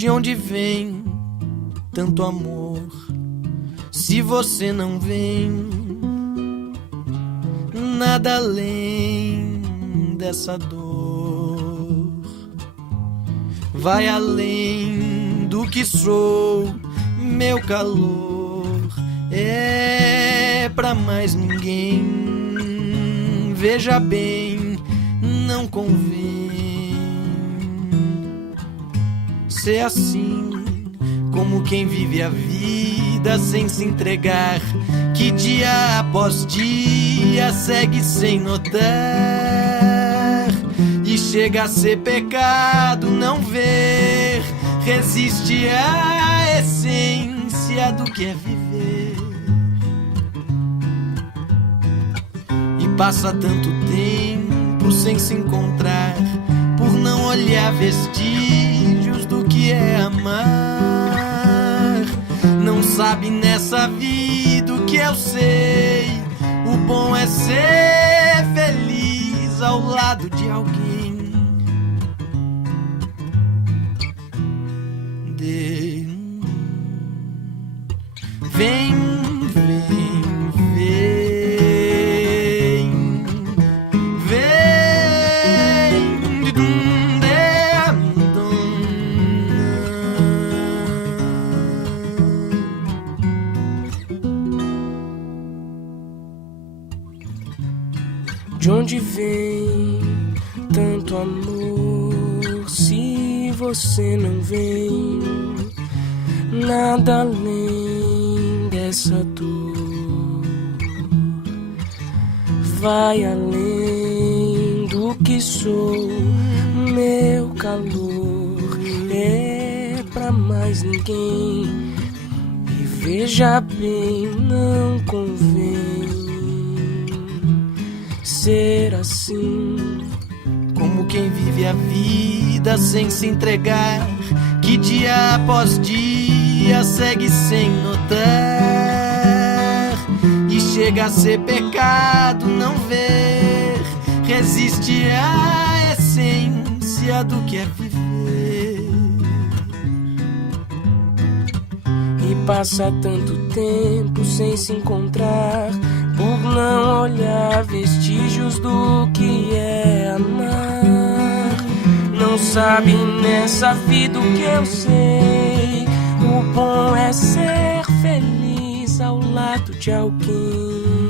De onde vem tanto amor, se você não vem nada além dessa dor? Vai além do que sou, meu calor é pra mais ninguém. Veja bem, não convém ser assim, como quem vive a vida sem se entregar, que dia após dia segue sem notar, e chega a ser pecado não ver, resiste à essência do que é viver. E passa tanto tempo sem se encontrar, por não olhar vestígios do que é amar. Não sabe nessa vida o que eu sei, o bom é ser feliz ao lado de alguém. Vem, vem, de onde vem tanto amor, se você não vem nada além dessa dor? Vai além do que sou, meu calor é pra mais ninguém. E veja bem, não convém ser assim, como quem vive a vida sem se entregar, que dia após dia segue sem notar, e chega a ser pecado não ver, resiste à essência do que é viver. E passa tanto tempo sem se encontrar, por não olhar vestígios do que é amar. Não sabe nessa vida o que eu sei, o bom é ser feliz ao lado de alguém.